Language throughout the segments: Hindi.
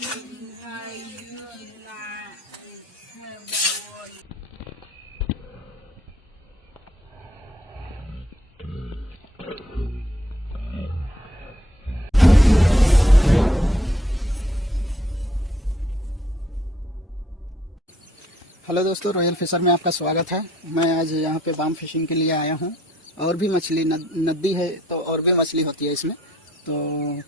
हेलो दोस्तों, रॉयल फिशर में आपका स्वागत है। मैं आज यहाँ पे बाम फिशिंग के लिए आया हूँ। और भी मछली नदी है तो और भी मछली होती है इसमें। तो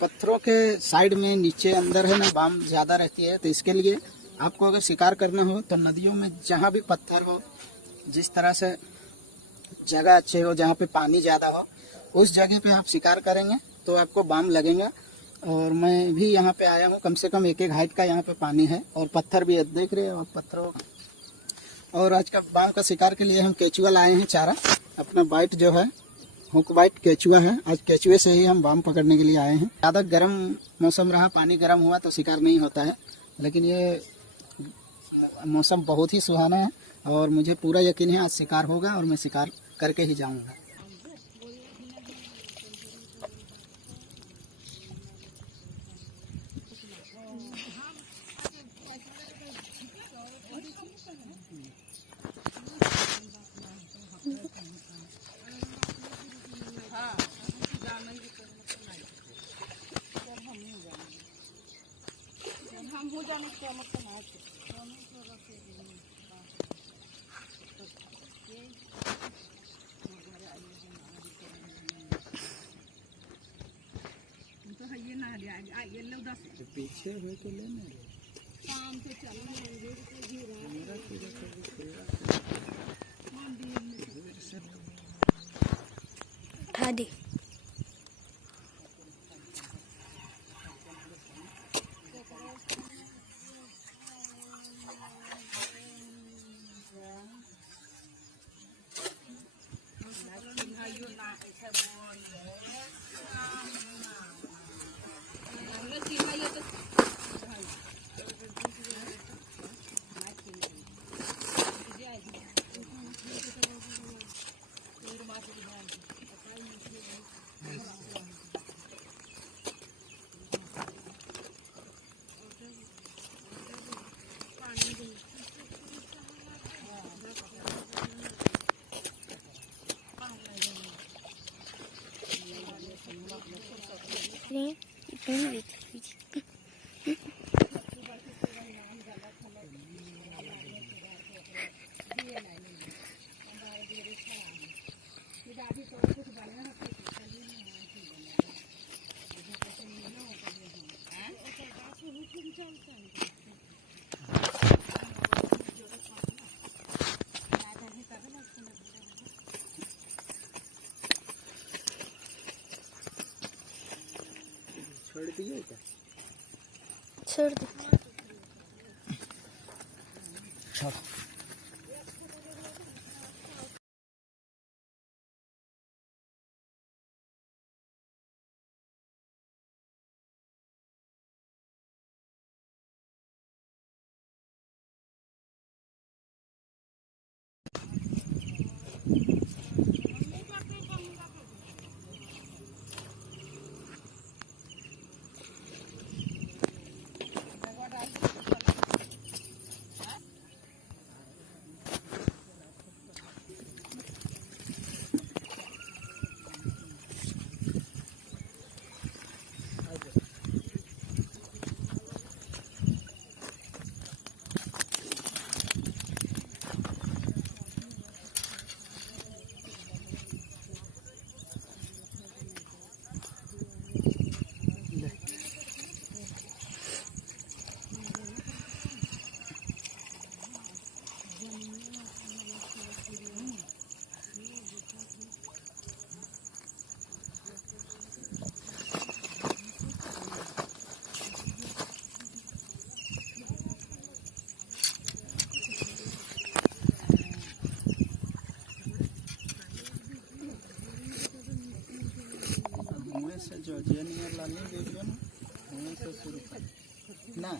पत्थरों के साइड में नीचे अंदर है ना बाम ज़्यादा रहती है। तो इसके लिए आपको अगर शिकार करना हो तो नदियों में जहाँ भी पत्थर हो, जिस तरह से जगह अच्छे हो, जहाँ पे पानी ज़्यादा हो, उस जगह पे आप शिकार करेंगे तो आपको बाम लगेगा। और मैं भी यहाँ पे आया हूँ, कम से कम एक हाइट का यहाँ पे पानी है और पत्थर भी देख रहे हैं और पत्थरों। और आज का बाम का शिकार के लिए हम केचुआ लाए हैं चारा। अपना बाइट जो है हुक बाइट केचुआ है। आज केचुए से ही हम बाम पकड़ने के लिए आए हैं। ज़्यादा गर्म मौसम रहा, पानी गर्म हुआ तो शिकार नहीं होता है, लेकिन ये मौसम बहुत ही सुहाना है और मुझे पूरा यकीन है आज शिकार होगा और मैं शिकार करके ही जाऊँगा। पीछे हुए तो लेने शाम से चल उठा दी। छोड़ दिए क्या? छोड़ दो। छोड़। जो जेनियर लानी देखिए ना, वहीं से शुरू कर ना।